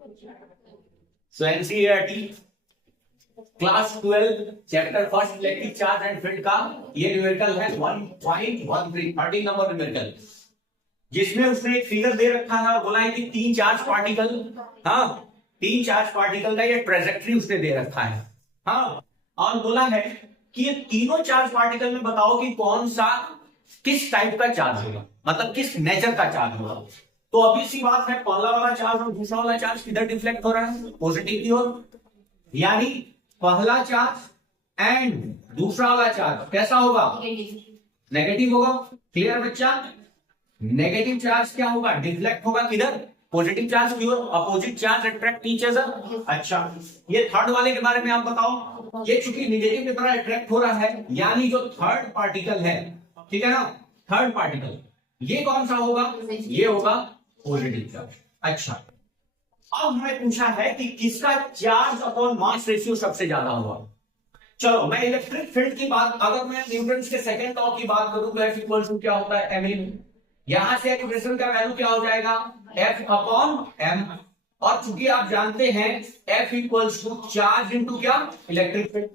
So NCERT class 12 chapter first electric charge and field का ये numerical है 1.13 13 number numerical, जिसमें उसने एक फिगर दे रखा है और बोला है कि तीन चार्ज पार्टिकल, हाँ तीन चार्ज पार्टिकल का ये ट्रेजेक्टरी उसने दे रखा है, हाँ, और बोला है कि ये तीनों चार्ज पार्टिकल में बताओ कि कौन सा किस टाइप का चार्ज होगा, मतलब किस नेचर का चार्ज होगा। तो अभी सी बात है, पहला वाला चार्ज और दूसरा वाला चार्ज किधर डिफ्लेक्ट हो रहा है, पॉजिटिव की ओर, यानी पहला चार्ज एंड दूसरा वाला चार्ज कैसा होगा, नेगेटिव होगा। क्लियर बच्चा, नेगेटिव चार्ज क्या होगा, डिफ्लेक्ट होगा किधर, पॉजिटिव चार्ज की ओर, opposite charge attract each other. अच्छा, ये थर्ड वाले के बारे में आप बताओ। ये चूंकि नेगेटिव की तरह अट्रैक्ट हो रहा है, यानी जो थर्ड पार्टिकल है, ठीक है ना, थर्ड पार्टिकल ये कौन सा होगा, ये होगा पॉजिटिव चार्ज। अच्छा, अब हमें पूछा है कि किसका चार्ज अपॉन मास रेशियो सबसे ज्यादा होगा। चलो मैं इलेक्ट्रिक फील्ड की बात, अगर मैं न्यूटन के सेकंड लॉ की बात करूं तो F इक्वल टू क्या होता है, एम। यहां से एक्सप्रेशन का वैल्यू क्या हो जाएगा, F अपॉन एम, और चूंकि आप जानते हैं F equal to charge into क्या, इलेक्ट्रिक फील्ड,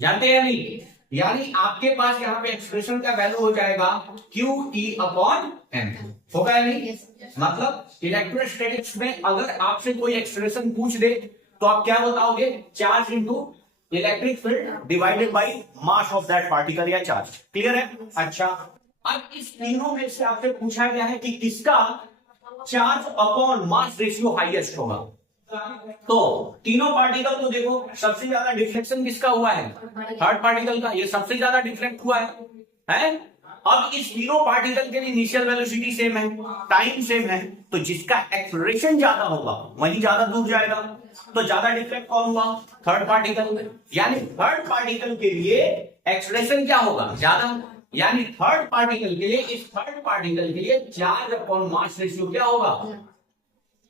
जानते हैं नहीं, यानी आपके पास यहाँ पे एक्सप्रेशन का वैल्यू हो जाएगा QE अपॉन एम, होगा या नहीं। मतलब इलेक्ट्रोस्टैटिक्स में अगर आपसे कोई एक्सप्रेशन पूछ दे तो आप क्या बताओगे, charge into electric field divided by mass of that particle या चार्ज। क्लियर है। अच्छा, अब इस तीनों में से आपसे पूछा गया है कि किसका charge upon mass ratio highest होगा। तो तीनों पार्टिकल को देखो, सबसे ज्यादा डिफ्लेक्शन किसका हुआ है, थर्ड पार्टिकल का, ये सबसे ज्यादा डिफ्लेक्ट हुआ है? अब इस तीनों पार्टिकल के लिए इनिशियल वेलोसिटी सेम है, टाइम सेम है, तो जिसका एक्सेलरेशन ज्यादा होगा वही ज्यादा दूर जाएगा। तो ज्यादा डिफ्लेक्ट कौन हुआ, थर्ड पार्टिकल, यानी थर्ड पार्टिकल के लिए एक्सेलरेशन क्या होगा, ज्यादा, यानी थर्ड पार्टिकल के लिए, इस थर्ड पार्टिकल के लिए चार्ज अपॉन मास रेशियो क्या होगा,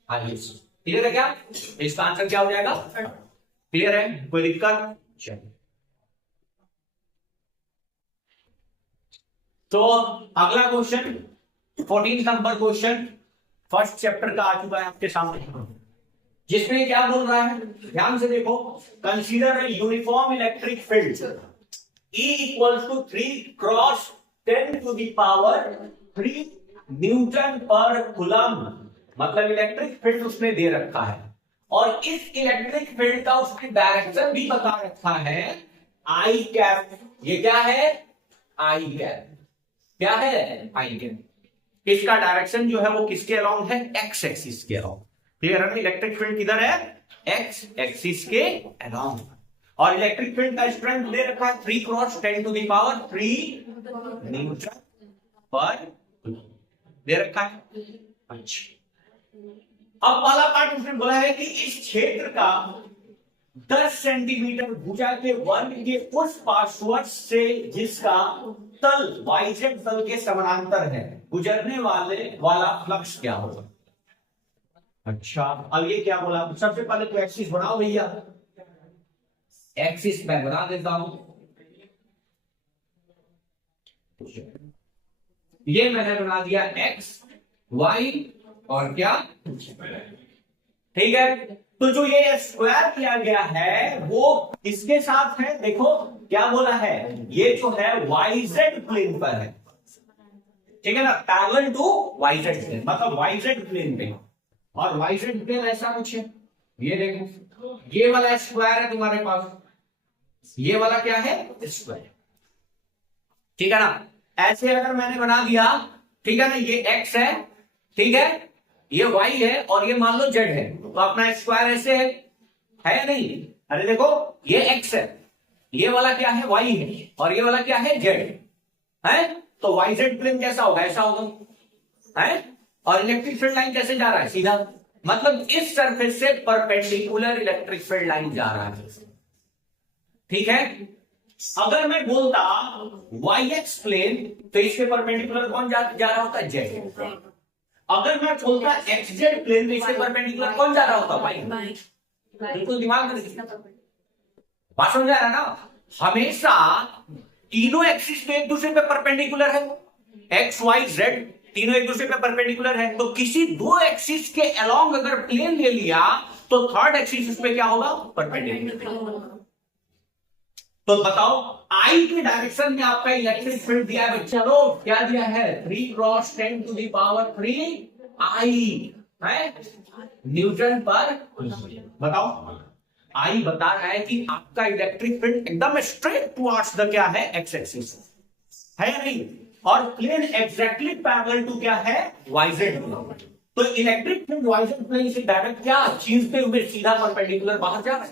हाईएस्ट। क्लियर है क्या, इसका आंसर क्या हो जाएगा, क्लियर है, कोई दिक्कत। चलिए, तो अगला question 14 number question first chapter का आ चुका है आपके सामने, जिसमें क्या बोल रहा है, ध्यान से देखो। Consider a uniform electric field E equals to 3 cross 10 to the power 3 newton पर कूलम, मतलब इलेक्ट्रिक फील्ड उसने दे रखा है, और इस इलेक्ट्रिक फील्ड का उसने डायरेक्शन भी बता रखा है, आई कैप। ये क्या है, आई कैप, क्या है, आई कैप। इसका डायरेक्शन जो है वो किसके अलोंग है, एक्स एक्सिस के अलोंग। क्लियर है, इलेक्ट्रिक फील्ड किधर है, एक्स एक्सिस के अलोंग, और इलेक्ट्रिक फील्ड का स्ट्रेंथ दे रखा है 3 cross 10 to the power 3 newton पर दे रखा है। अच्छा, अब वाला पार्ट उसने बोला है कि इस क्षेत्र का 10 सेंटीमीटर भुजा के वर्ग के उस पार्श्व से जिसका तल वाइजेड तल के समानांतर है, गुजरने वाला फ्लक्स क्या होगा। अच्छा, अब ये क्या बोला, सबसे पहले तो एक्सिस बनाओ भैया, एक्सिस मैं बना देता हूं, ये मैंने बना दिया एक्स वाई और क्या, ठीक है। तो जो ये स्क्वायर किया गया है वो इसके साथ है, देखो क्या बोला है, ये जो है वाईजेड प्लेन पर है, ठीक है ना, पैरेलल टू वाईजेड प्लेन, मतलब वाईजेड प्लेन पे, और वाईजेड प्लेन ऐसा कुछ है, ये देखो ये वाला स्क्वायर है तुम्हारे पास, ये वाला क्या है, स्क्वायर, ठीक है ना। ऐसे अगर मैंने बना दिया, ठीक है ना, ये एक्स है, ठीक है, ये y है, और ये मान लो z है, तो अपना स्क्वायर ऐसे है या नहीं, अरे देखो ये x है, ये वाला क्या है, y है, और ये वाला क्या है, z है, तो yz प्लेन कैसा होगा, ऐसा होगा, है, और इलेक्ट्रिक फील्ड लाइन कैसे जा रहा है, सीधा, मतलब इस सरफेस से परपेंडिकुलर इलेक्ट्रिक फील्ड लाइन जा रहा है, ठीक है। अगर मैं बोलता yx प्लेन, तो इसके परपेंडिकुलर कौन जा रहा होता है, z। अगर मैं बोलता xz प्लेन, तो इसके परपेंडिकुलर कौन जा रहा होता है, y। बिल्कुल दिमाग में बात समझ आ रहा है ना, हमेशा तीनों एक्सिस पे एक दूसरे पे परपेंडिकुलर है, x y z, तीनों एक दूसरे पे परपेंडिकुलर है, तो किसी दो एक्सिस के अलोंग अगर प्लेन ले लिया तो थर्ड एक्सिस उस पे क्या होगा, परपेंडिकुलर। तो बताओ आई के डायरेक्शन में आपका इलेक्ट्रिक फील्ड दिया है बच्चा लोग, क्या दिया है, 3 क्रॉस 10 टू द पावर 3 आई है न्यूटन पर। बताओ आई बता रहा है कि आपका इलेक्ट्रिक फील्ड एकदम स्ट्रेट टुवर्ड्स द क्या है, एक्स एक्सिस है या नहीं, और प्लेन एग्जैक्टली पैरेलल टू क्या है, वाईजेड। तो इलेक्ट्रिक फील्ड वाईजेड प्लेन से डायरेक्ट क्या चीजते हुए सीधा परपेंडिकुलर बाहर जा रहा है,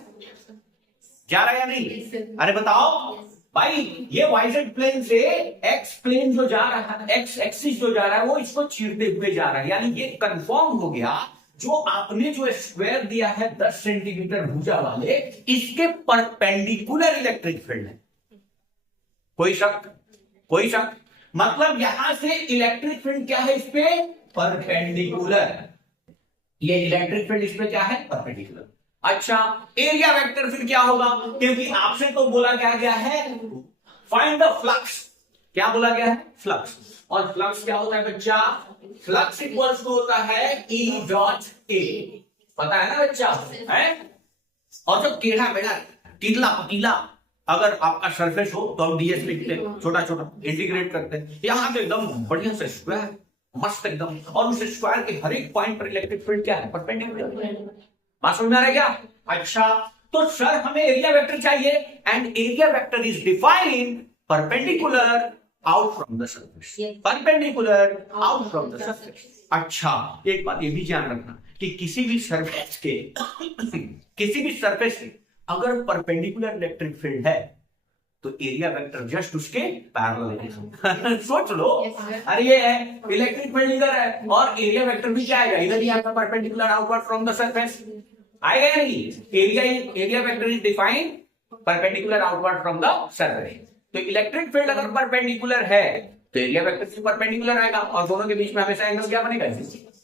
जा रहा है या नहीं। अरे बताओ भाई, ये वाईजेड प्लेन से एक्स प्लेन जो जा रहा है, एक्स एक्सिस जो जा रहा है वो इसको चीरते हुए जा रहा है, यानी ये कंफर्म हो गया जो आपने जो स्क्वायर दिया है 10 सेंटीमीटर भुजा वाले, इसके परपेंडिकुलर इलेक्ट्रिक फील्ड है। कोई शक, कोई शक, मतलब यहां से इलेक्ट्रिक फील्ड क्या है, इस पे परपेंडिकुलर, ये इलेक्ट्रिक फील्ड इस पे क्या है, परपेंडिकुलर। अच्छा एरिया वेक्टर फिर क्या होगा, क्योंकि आपसे तो बोला क्या गया है, फाइंड द फ्लक्स, क्या बोला गया है, फ्लक्स, और फ्लक्स क्या होता है बच्चा, फ्लक्स इक्वल्स टू होता है E डॉट A, पता है ना बच्चा है। और जो टेढ़ा मेढ़ा टीला पतीला अगर आपका सरफेस हो तो हम डीएस लिखते हैं, छोटा छोटा इंटीग्रेट करते हैं, यहाँ तो एकदम बढ़िया से स्क्वायर मस्त एकदम, और उस स्क्वायर के हर एक पॉइंट पर इलेक्ट्रिक फील्ड क्या है, परपेंडिकुलर। बात समझ में आ रहा है क्या। अच्छा तो सर हमें एरिया वेक्टर चाहिए, and area vector is defined perpendicular out from the surface, perpendicular out from the surface. अच्छा एक बात ये भी ध्यान रखना कि किसी भी सरफेस के किसी भी सरफेस से अगर परपेंडिकुलर इलेक्ट्रिक फील्ड है तो एरिया वेक्टर जस्ट उसके पैरेलल है। सोच लो, अरे ये है इलेक्ट्रिक फील्ड इधर है और एरिया वेक्टर भी क्या आएगा, इधर ही आएगा, perpendicular outward from the surface आएगा या नहीं। Area vector is defined perpendicular outward from the surface. तो इलेक्ट्रिक फील्ड अगर परपेंडिकुलर है तो एरिया वेक्टर से परपेंडिकुलर आएगा, और दोनों के बीच में हमेशा एंगल क्या बनेगा,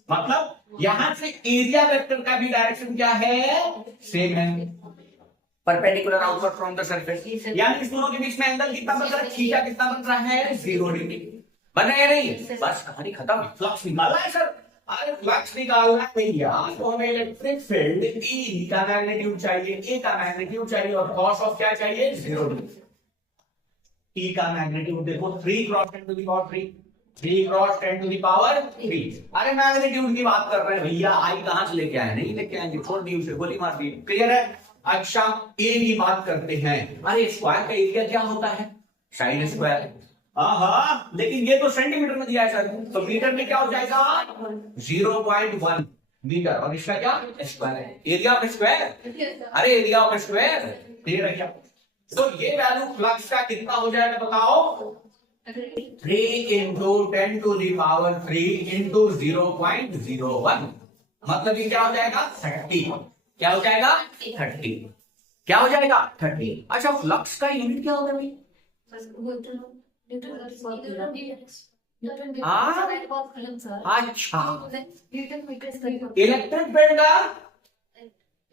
मतलब यहां से एरिया वेक्टर का भी डायरेक्शन क्या है, सेम है, perpendicular outward from the surface, यानी इस दोनों के बीच में एंगल कितना बन रहा है, थीटा कितना बन रहा है, 0 डिग्री बन रहा है नहीं। बस कहानी खत्म, फ्लक्स निकालना है सर, अरे फ्लक्स निकालना है भैया, तो हमें इलेक्ट्रिक फील्ड E का मैग्नीट्यूड चाहिए, A का मैग्नीट्यूड चाहिए, और कॉस ऑफ क्या चाहिए, 0 डिग्री। E का मैग्नीट्यूड देखो 3 cross 10 to the power 3, 3 cross 10 to the power 3। अरे मैग्नीट्यूड की बात कर रहे हैं भैया, आई कहां से लेके आए, नहीं लेके आएंगे, छोड़ दी उसे, गोली मार दी, क्लियर है। अच्छा ए की बात करते हैं, अरे स्क्वायर का एरिया क्या होता है, साइन स्क्वायर। हाँ लेकिन ये तो सेंटीमीटर में दिया है सर, तो मीटर में क्या हो जाएगा, 0.1 मीटर, और इसका क्या स्क्वायर है, एरिया ऑफ स्क्वायर, अरे एरिया ऑफ स्क्वायर क्लियर है क्या। तो ये वैल्यू फ्लक्स का कितना हो जाएगा बताओ, 3 into 10 to the power 3 into 0.01, मतलब ये क्या हो जाएगा 30, क्या हो जाएगा 30, क्या हो जाएगा 30। अच्छा फ्लक्स का यूनिट क्या होगा भाई, अच्छा इलेक्ट्रिक फील्ड का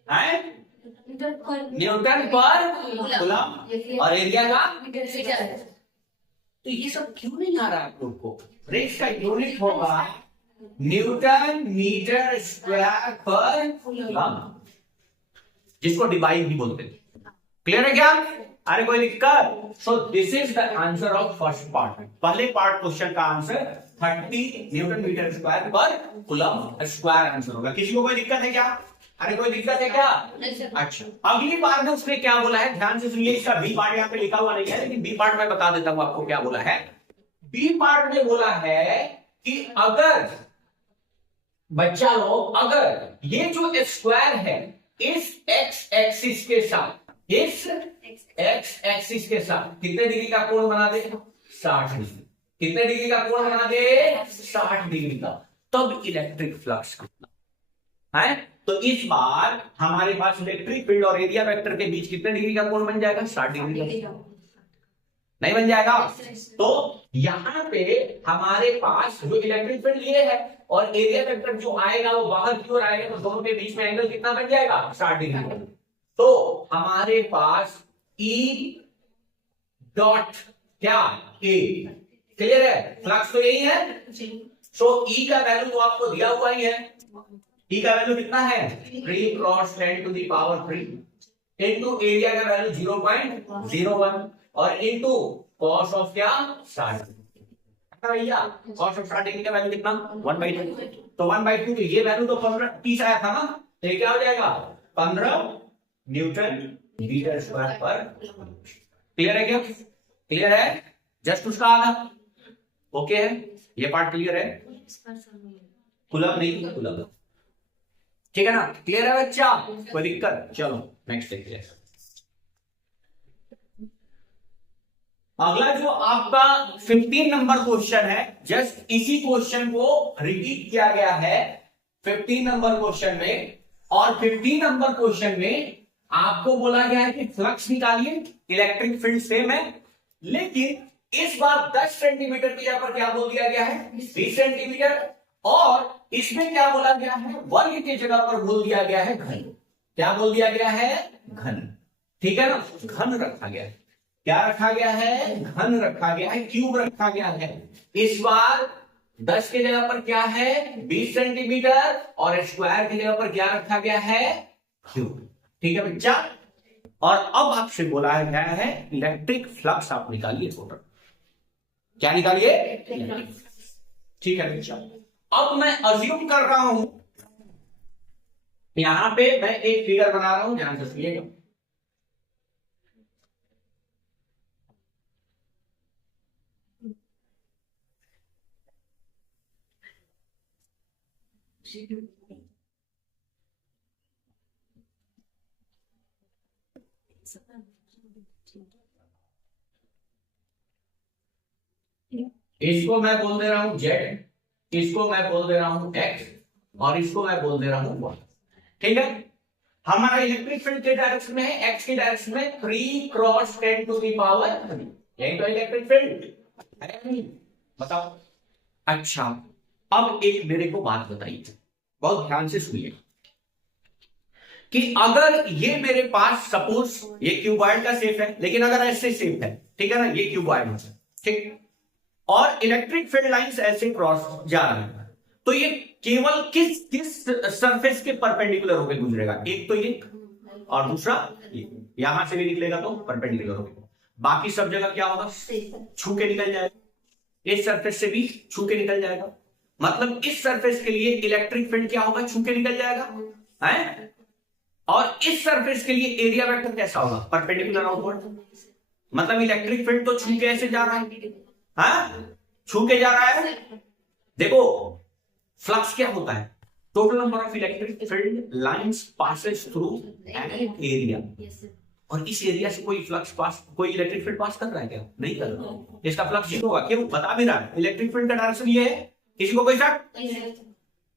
है न्यूटन पर कूलम, और एरिया का, तो ये सब क्यों नहीं आ रहा है आप लोग को, रेस का यूनिट होगा न्यूटन मीटर स्क्वायर पर कूलम, जिसको डिवाइड भी बोलते हैं, क्लियर है क्या। अरे कोई दिक्कत, so this is the answer of first part, पहले पार्ट क्वेश्चन का आंसर 30 न्यूटन मीटर स्क्वायर पर कूलम स्क्वायर आंसर होगा। किसी को कोई दिक्कत है क्या, अरे कोई दिक्कत है क्या। अच्छा अगली बार में उसने क्या बोला है, ध्यान से सुनिए, इसका बी पार्ट यहाँ पे लिखा हुआ नहीं है, लेकिन बी पार्ट में बता देता हूं आपको क्या बोला है। बी पार्ट में बोला है कि अगर बच्चा लोग, अगर ये जो स्क्वायर है इस एक्स एक्सिस के साथ, इस एक्स एक्सिस के साथ कितने डिग्री का कोण बना दे, 60 डिग्री, कितने डिग्री का कोण बना दे, 60 डिग्री का, तब इलेक्ट्रिक फ्लक्स कितना है। तो इस बार हमारे पास इलेक्ट्रिक फील्ड और एरिया वेक्टर के बीच कितने डिग्री का कोण बन जाएगा, 60 डिग्री का, नहीं बन जाएगा। तो यहां पे हमारे पास जो इलेक्ट्रिक फील्ड ये है और एरिया वेक्टर जो आएगा वो बाहर की ओर आएगा, तो दोनों के बीच में एंगल कितना बन जाएगा, 60 डिग्री। तो हमारे पास E डॉट क्या A, क्लियर है, फ्लक्स तो यही है। सो ई का वैल्यू तो आपको दिया हुआ ही है, ई का वैल्यू कितना है 3 cross 10 to the power 3 into area का वैल्यू 0.01 और इनटू कॉस ऑफ क्या 60 भैया, कॉस ऑफ स्टार्टिंग का वैल्यू कितना 1/2, तो 1/2 तो ये वैल्यू तो 15 आया था ना, तो क्या हो जाएगा 15 न्यूटन मीटर स्क्वायर पर। क्लियर है क्या, क्लियर है, जस्ट उसका आधा ओके है, ये पार्ट क्लियर है, कुलम नहीं कुलम, ठीक है ना, क्लियर है बच्चा, कोई दिक्कत, चलो नेक्स्ट देखते हैं। अगला जो आपका 15 नंबर क्वेश्चन है, जस्ट इसी क्वेश्चन को रिपीट किया गया है 15 नंबर क्वेश्चन में, और 15 नंबर क्वेश्चन में आपको बोला गया है कि फ्लक्स निकालिए, इलेक्ट्रिक फील्ड सेम है, लेकिन इस बार 10 सेंटीमीटर की जगह पर क्या बोल दिया गया है 20 सेंटीमीटर, और इसमें क्या बोला गया है वर्ग की जगह पर बोल दिया गया है घन, क्या बोल दिया गया है घन, ठीक है ना, घन रखा गया है, क्या रखा गया है घन रखा गया है, क्यूब रखा गया है। इस बार 10 की जगह पर क्या है 20 सेंटीमीटर और स्क्वायर की जगह पर क्या रखा गया है क्यूब, ठीक है बच्चा। और अब आपसे बोला गया है इलेक्ट्रिक फ्लक्स आप निकालिए टोटल, क्या निकालिए, ठीक है बच्चा। अब मैं अज्यूम कर रहा हूं, यहां पे मैं एक फिगर बना रहा हूं, ध्यान से सुनिएगा, इसको मैं बोल दे रहा हूं जेड, इसको मैं बोल दे रहा हूं एक्स, और इसको मैं बोल दे रहा हूं वाई, ठीक है। हमारा इलेक्ट्रिक फील्ड के डायरेक्शन में है, एक्स के डायरेक्शन में 3 क्रॉस 10 टू द पावर 3, यही तो इलेक्ट्रिक फील्ड है, बताओ। अच्छा, अब एक मेरे को बात बताइए, बहुत ध्यान से सुनिए, कि अगर ये मेरे पास सपोज ये क्यूबॉइड का शेप है, लेकिन अगर ऐसे शेप है, ठीक है ना, ये क्यूबॉइड है, ठीक, और इलेक्ट्रिक फील्ड लाइंस ऐसे क्रॉस जा रहे हैं, तो ये केवल किस किस सरफेस के परपेंडिकुलर होकर गुजरेगा, एक तो ये और दूसरा ये, यहां से भी निकलेगा तो परपेंडिकुलर होगा, बाकी सब जगह क्या होगा छू के निकल जाएगा, इस सरफेस से भी छू के निकल जाएगा, मतलब इस सरफेस के लिए इलेक्ट्रिक फील्ड क्या होगा छू के निकल जाएगा है, और इस सरफेस के लिए एरिया वेक्टर कैसा होगा परपेंडिकुलर आउटवर्ड, मतलब इलेक्ट्रिक फील्ड तो छू के ऐसे जा रहा है, हाँ छू के जा रहा है। देखो फ्लक्स क्या होता है, total number of electric field lines passes through an area, और इस एरिया से कोई फ्लक्स पास, कोई इलेक्ट्रिक फील्ड पास कर रहा है क्या, नहीं कर रहा है, इसका फ्लक्स जीरो होगा, क्यों बता भी रहा है इलेक्ट्रिक फील्ड का डायरेक्शन ये है, किसी को कोई शक,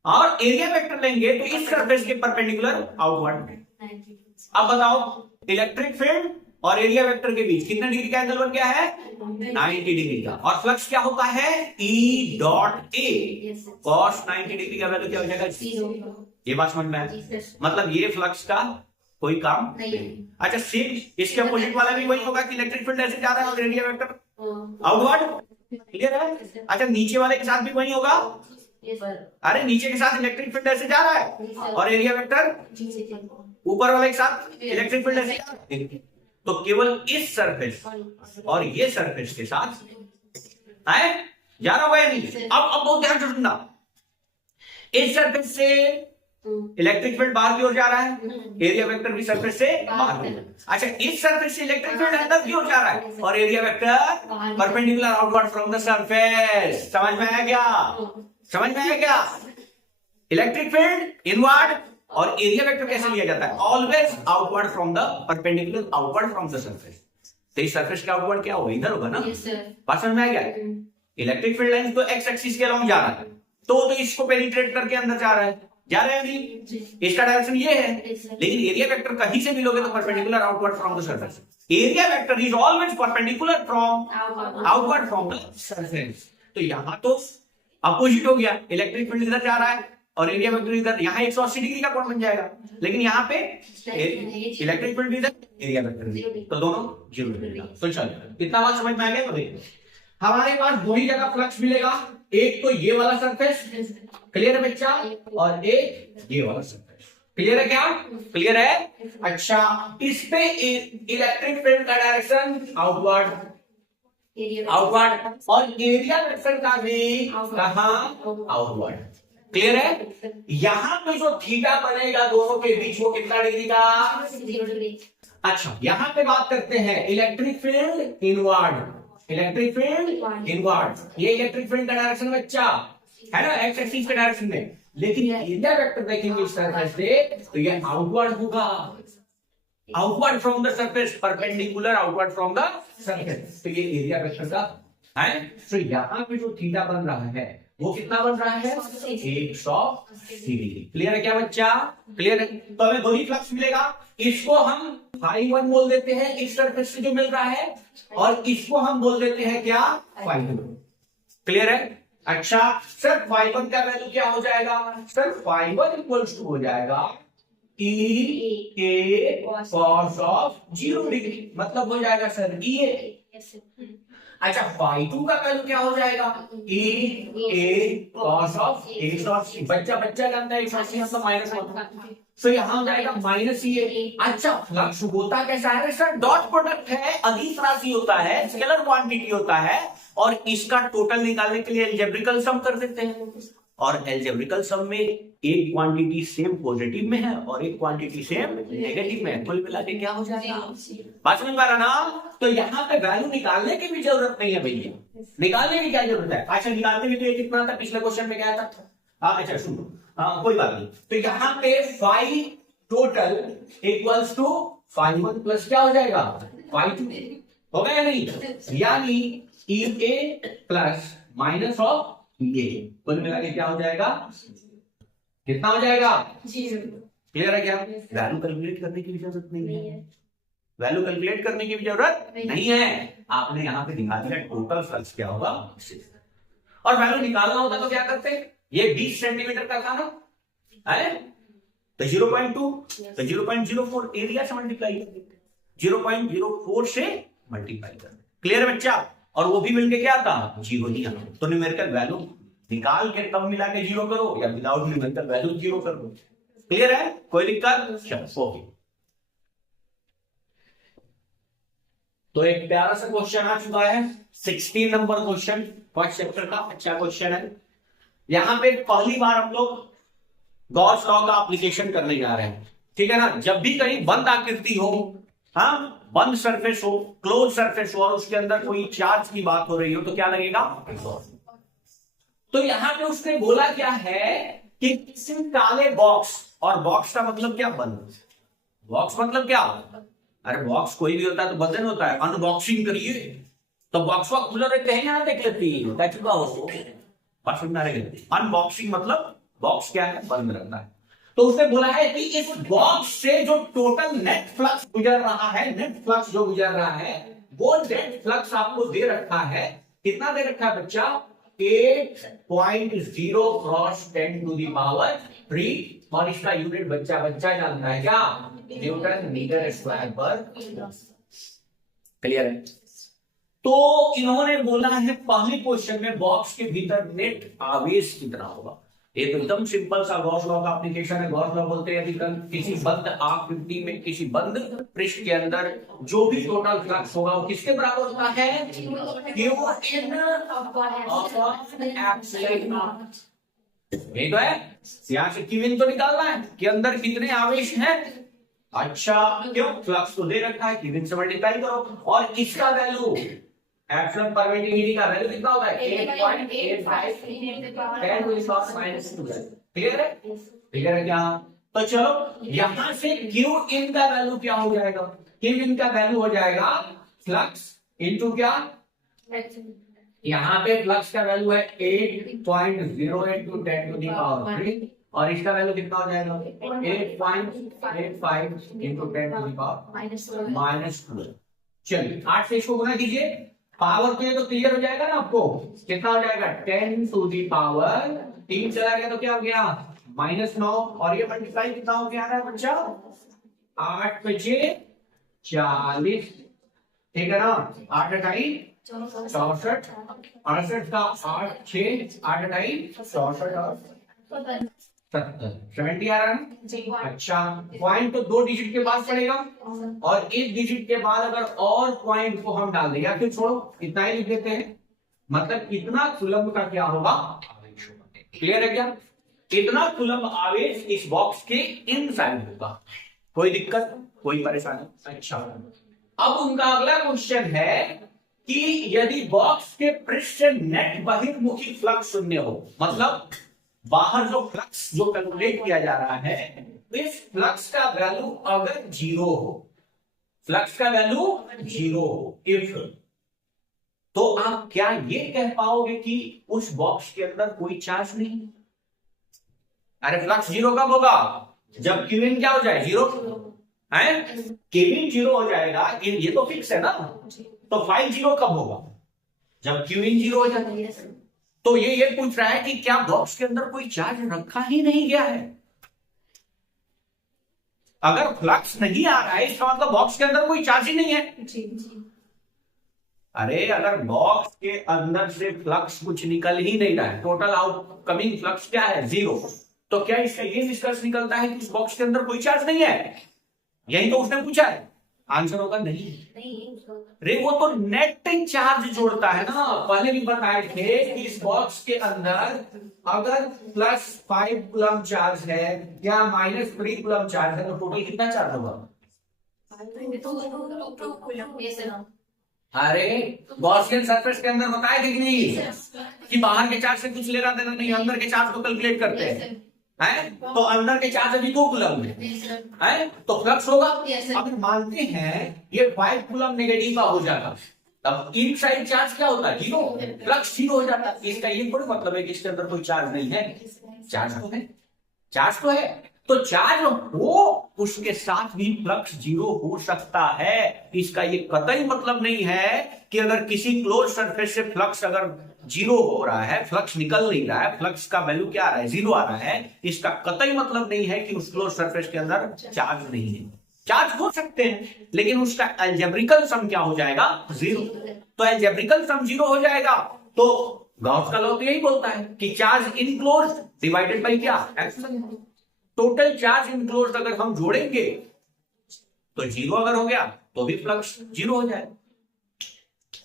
और एरिया वेक्टर लेंगे तो इस सरफेस के परपेंडिकुलर आउटवर्ड। अब बताओ इलेक्ट्रिक फील्ड और एरिया वेक्टर के बीच कितने डिग्री का एंगल बन गया है 90 डिग्री का, और फ्लक्स क्या होता है E dot A cos 90 degree का वैल्यू क्या हो जाएगा, ये बात समझ में आया, मतलब ये फ्लक्स का कोई काम नहीं। अच्छा सेम इसके अपोजिट वाला भी वही होगा कि इलेक्ट्रिक फील्ड ऐसे जा रहा है और एरिया वेक्टर आउटवर्ड, क्लियर है। अच्छा नीचे वाले के साथ भी वही होगा, अरे नीचे के साथ इलेक्ट्रिक फील्ड ऐसे जा रहा है और एरिया वेक्टर ऊपर वाले के साथ इलेक्ट्रिक फील्ड ऐसे जा रहा है, तो केवल इस सरफेस और ये सरफेस के साथ है जा रहा है नहीं। अब बहुत ध्यान से सुनना, इस सरफेस से इलेक्ट्रिक फील्ड बाहर की ओर जा रहा है, एरिया वेक्टर भी सरफेस से बाहर की ओर। अच्छा इस सरफेस से इलेक्ट्रिक फील्ड अंदर की ओर जा रहा है और area vector perpendicular outward from the surface, समझ में आया क्या, समझ में आया क्या, इलेक्ट्रिक फील्ड इनवर्ड और एरिया वेक्टर कैसे लिया जाता है, always outward from the perpendicular outward from the surface, तो इस सरफेस का आउटवर्ड क्या होगा इधर होगा ना, बात समझ में आ गया। इलेक्ट्रिक फील्ड लाइन तो एक्स एक्सिस के अलोंग जा रहा है, तो इसको पेनिट्रेट करके अंदर जा रहा है, जा रहे हैं नहीं, इसका डायरेक्शन ये है, लेकिन एरिया वेक्टर कहीं से भी लोगे तो perpendicular outward from the surface, area vector is always perpendicular from outward from the surface, तो यहां तो अपोजिट हो गया, इलेक्ट्रिक फील्ड इधर जा रहा है और एरिया वेक्टर इधर, यहाँ 180 डिग्री का कोण बन जाएगा, लेकिन यहाँ पे इलेक्ट्रिक फील्ड इधर एरिया वेक्टर, तो दोनों जीरो डिग्री का। तो चलो इतना बात समझ में आ गया, तो देखिए हमारे पास दो ही जगह फ्लक्स मिलेगा, एक तो ये वाला सरफेस, क्लियर है बच्चा, और एक ये वाला सरफेस। क्लियर है क्या? क्लियर है। अच्छा, इस पे इलेक्ट्रिक फील्ड का डायरेक्शन आउटवर्ड, आउटवर्ड, और एरिया वेक्टर का भी कहां? आउटवर्ड। क्लियर है। यहां पे जो थीटा बनेगा दोनों के बीच वो कितना डिग्री का? 0 डिग्री। अच्छा, यहां पे बात करते हैं electric field inward, electric field inward, ये इलेक्ट्रिक फील्ड का डायरेक्शन बच्चा है ना, एक्स एक्सिस के डायरेक्शन में। लेकिन एरिया वेक्टर देखेंगे इस सरफेस से तो ये आउटवर्ड होगा, outward from the surface, perpendicular outward from the surface. तो ये एरिया वेक्टर का है। तो यहां पे जो थीटा बन रहा है वो कितना बन रहा है? 180 डिग्री। क्लियर है क्या बच्चा? क्लियर है। तो हमें वही फ्लक्स मिलेगा, इसको हम φ1 बोल देते हैं इस सरफेस से जो मिल रहा है, और इसको हम बोल देते हैं क्या? φ2। क्लियर है। अच्छा सर, φ1 का वैल्यू क्या हो जाएगा? सर φ1 इक्वल्स टू हो जाएगा E A cos of 0 degree, मतलब हो जाएगा सर EA। अच्छा, φ2 का वैल्यू क्या हो जाएगा? E A cos of 180। बच्चा बच्चा जानता है 180 मतलब माइनस होता है, तो यहां हो जाएगा माइनस EA। अच्छा, फ्लक्स होता कैसा है सर? डॉट प्रोडक्ट है, अदिश राशि होता है, स्केलर क्वांटिटी होता है, और इसका टोटल निकालने के लिए एल्जेब्रिकल सम कर देते हैं, और एल्जेब्रिकल सम में एक क्वांटिटी सेम पॉजिटिव में है और एक क्वांटिटी सेम नेगेटिव में है, कुल मिला के क्या हो जाएगा? बात समझ पा रहा ना? तो यहाँ पे वैल्यू निकालने की भी जरूरत नहीं है भैया, निकालने की क्या जरूरत है? अच्छा, निकालते भी तो ये कितना था पिछले क्वेश्चन में, क्या था? अच्छा सुनो, कोई बात नहीं। तो यहाँ पे phi total equals to φ1 plus क्या हो जाएगा? φ2 हो गया या नहीं? यानी EA plus minus of EA, कुल मिला के क्या हो जाएगा? कितना हो जाएगा? 0। क्लियर है क्या? वैल्यू कैलकुलेट करने की भी जरूरत नहीं है, वैल्यू कैलकुलेट करने की भी जरूरत नहीं है। आपने यहाँ पे दिखा दिया टोटल फ्लक्स क्या होगा, और वैल्यू निकालना होता तो क्या करते? ये 20 सेंटीमीटर का था ना, है तो 0.2, तो 0.04 एरिया से मल्टीप्लाई कर देते, 0.04 से मल्टीप्लाई कर। क्लियर है बच्चा? और वो भी मिलके क्या था? 0 दिया। तो न्यूमेरिकल वैल्यू निकाल के तब मिला के 0 करो, या विदाउट न्यूमेरिकल वैल्यू 0 कर दो। क्लियर है? कोई दिक्कत? चलो ओके। तो एक प्यारा सा क्वेश्चन आ चुका है, 16 नंबर क्वेश्चन फर्स्ट चैप्टर का, अच्छा क्वेश्चन है। यहां पे पहली बार हम लोग गॉस लॉ का एप्लीकेशन करने जा रहे हैं, ठीक है ना। जब भी कहीं बंद आकृति हो, हाँ बंद सरफेस हो, क्लोज सरफेस हो, और उसके अंदर कोई चार्ज की बात हो रही हो तो क्या लगेगा? तो यहां पे उसने बोला क्या है कि किसी काले बॉक्स, और बॉक्स का मतलब क्या? बंद। बॉक्स मतलब क्या? अरे बॉक्स कोई भी होता है तो बंधन होता है, अनबॉक्सिंग करिए तो बॉक्स को खुला रहते हैं, यहाँ देख लेती अनबॉक्सिंग मतलब बॉक्स क्या है? बंद रहता है। तो उसने बोला है कि इस बॉक्स से जो टोटल नेट फ्लक्स गुजर रहा है, नेट फ्लक्स जो गुजर रहा है, वो नेट फ्लक्स आपको दे रखा है। कितना दे रखा है बच्चा? 8.0 क्रॉस 10 टू दी पावर 3, और इसका यूनिट बच्चा बच्चा जानता है क्या? न्यूटन मीटर स्क्वायर पर। क्लियर है? तो इन्होंने बोला है पहले क्वेश्चन में बॉक्स के भीतर नेट आवेश कितना होगा। ये तो एकदम सिंपल सा गॉस लॉ का एप्लीकेशन है। गॉस लॉ बोलते हैं किसी बंद आकृति में, किसी बंद पृष्ठ के अंदर जो भी टोटल फ्लक्स होगा वो किसके बराबर होता है? Q in epsilon not. यही तो है, यहां से Q in तो निकालना है कि अंदर कितने आवेश हैं। अच्छा, क्यों? फ्लक्स तो दे रखा है, Q in से मल्टीप्लाई करो, और इसका वैल्यू एप्सिलॉन परमिटिविटी का वैल्यू कितना होता है? 8.85 10 to the power minus 2। Clear है? क्लियर है क्या? तो चलो यहां से Q in का वैल्यू क्या हो जाएगा? Q in का वैल्यू हो जाएगा फ्लक्स इनटू क्या? यहां पे फ्लक्स का वैल्यू है 8.08 टू 10 टू द पावर 3, और इसका वैल्यू कितना हो जाएगा? 8.85 into 10 to the power minus 2। चलिए 8 से इसको गुना कीजिए, पावर पे तो क्लियर हो जाएगा ना आपको। कितना हो जाएगा? 10 टू दी पावर 3 चला गया तो क्या हो गया? -9, और ये मल्टीप्लाई कितना हो गया है बच्चा? 8 × 5 = 40, ठीक है ना। 8 × 8 64, 68 का 8 6 8 9 64 और 70 70 आ रहा है ना। अच्छा, पॉइंट तो 2 डिजिट के बाद पड़ेगा और 1 डिजिट के बाद अगर और पॉइंट को हम डाल दें या फिर छोड़ो इतना ही लिख देते हैं, मतलब इतना कुलम्ब का क्या होगा, आवेश होगा। क्लियर है क्या? इतना कुलम्ब आवेश इस बॉक्स के इनसाइड होगा। कोई दिक्कत, कोई परेशानी? अच्छा, अब उनका अगला क्वेश्चन है कि यदि बॉक्स के पृष्ठ से नेट बहिर्मुखी फ्लक्स शून्य हो, मतलब बाहर जो फ्लक्स जो कैलकुलेट किया जा रहा है, इस फ्लक्स का वैल्यू अगर 0 हो, फ्लक्स का वैल्यू 0 हो, इफ, तो आप क्या ये कह पाओगे कि उस बॉक्स के अंदर कोई चार्ज नहीं? अरे फ्लक्स 0 कब होगा? जब क्यूइन क्या हो जाए, 0 है। क्यूइन 0 हो जाएगा, ये तो फिक्स है ना। तो फाइव 0 कब होगा? जब क्यूइन 0 हो जाएगा। तो ये पूछ रहा है कि क्या बॉक्स के अंदर कोई चार्ज रखा ही नहीं गया है? अगर फ्लक्स नहीं आ रहा है इसका मतलब बॉक्स के अंदर कोई चार्ज ही नहीं है। अरे अगर बॉक्स के अंदर से फ्लक्स कुछ निकल ही नहीं रहा है, टोटल आउटकमिंग फ्लक्स क्या है, 0, तो क्या इसका ये निष्कर्ष निकलता है कि इस बॉक्स के अंदर कोई चार्ज नहीं है? यही तो उसने पूछा है। आंसर होगा नहीं। रे वो तो नेट चार्ज जोड़ता है ना। पहले भी बताए थे कि इस बॉक्स के अंदर अगर +5 कूलम चार्ज है या -3 कूलम चार्ज है तो टोटल कितना चार्ज होगा? अरे गॉसियन सरफेस के अंदर बताए थे कि नहीं कि बाहर के चार्ज से कुछ लेना देना नहीं, अंदर के चार्ज को कैलकुलेट करते हैं, तो अंदर के चार्ज अभी 2 कूलम है, तो फ्लक्स होगा। अब मानते हैं ये 5 कूलम नेगेटिव का हो जाएगा, तब इनसाइड चार्ज क्या होता है, 0, फ्लक्स 0 हो जाता है। इसका ये कोई मतलब है कि इसके अंदर कोई चार्ज नहीं है? चार्ज तो है, चार्ज तो है। तो चार्ज हो उसके साथ भी फ्लक्स 0 हो सकता है। इसका ये कतई मतलब नहीं है कि अगर किसी क्लोज सरफेस से फ्लक्स अगर 0 हो रहा है, फ्लक्स निकल नहीं रहा है, फ्लक्स का वैल्यू क्या आ रहा है, 0 आ रहा है, इसका कतई मतलब नहीं है कि उस क्लोज सरफेस के अंदर चार्ज नहीं है। चार्ज हो सकते हैं लेकिन उसका अलजेब्रिकल सम क्या हो जाएगा, 0। तो अलजेब्रिकल सम 0 हो जाएगा। तो गॉस का लॉ तो यही बोलता है कि चार्ज इनक्लोज डिवाइडेड बाई क्या, एप्सिलॉन। टोटल चार्ज इनक्लोज अगर हम जोड़ेंगे तो 0 अगर हो गया तो भी फ्लक्स 0 हो जाए,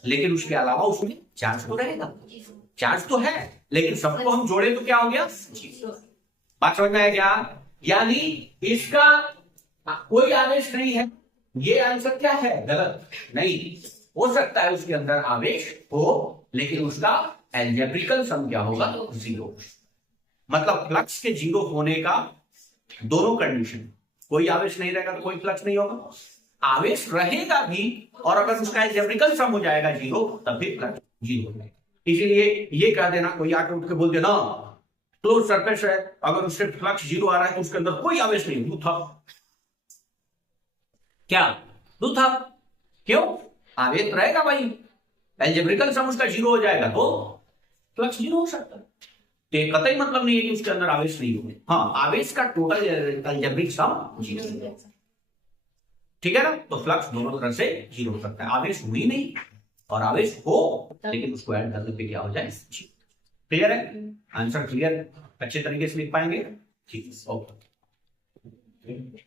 लेकिन उसके अलावा उसमें चार्ज तो रहेगा। चार्ज तो है लेकिन सबको हम जोड़े तो क्या हो गया, बात समझ में आया क्या? यानी इसका कोई आवेश नहीं है। ये आंसर क्या है, गलत नहीं। हो सकता है उसके अंदर आवेश हो लेकिन उसका अलजेब्रिकल सम क्या होगा, 0। मतलब फ्लक्स के 0 होने का दोनों कंडीशन, कोई आवेश नहीं रहेगा तो कोई फ्लक्स नहीं होगा, आवेश रहेगा भी और अगर उसका अलजेब्रिकल सम हो जाएगा 0 तब भी फ्लक्स 0 हो जाएगा। इसीलिए ये कह देना, कोई आके उठ के बोल देना क्लोज सरफेस है अगर उससे फ्लक्स 0 आ रहा है तो उसके अंदर कोई आवेश नहीं, दूथा क्या, दूथा। क्यों? आवेश रहेगा भाई, अलजेब्रिकल सम उसका 0 हो जाएगा तो फ्लक्स 0 हो सकता है। तो कतई मतलब नहीं है कि उसके अंदर आवेश नहीं होंगे। हाँ, आवेश का टोटल अलजेब्रिक सम 0, ठीक है ना। तो फ्लक्स दोनों तरफ से 0 हो सकता है। आवेश हुई नहीं और आवेश हो लेकिन उसको ऐड करने पे क्या हो जाए, 0। क्लियर है? आंसर क्लियर अच्छे तरीके से लिख पाएंगे? ठीक है, ओके।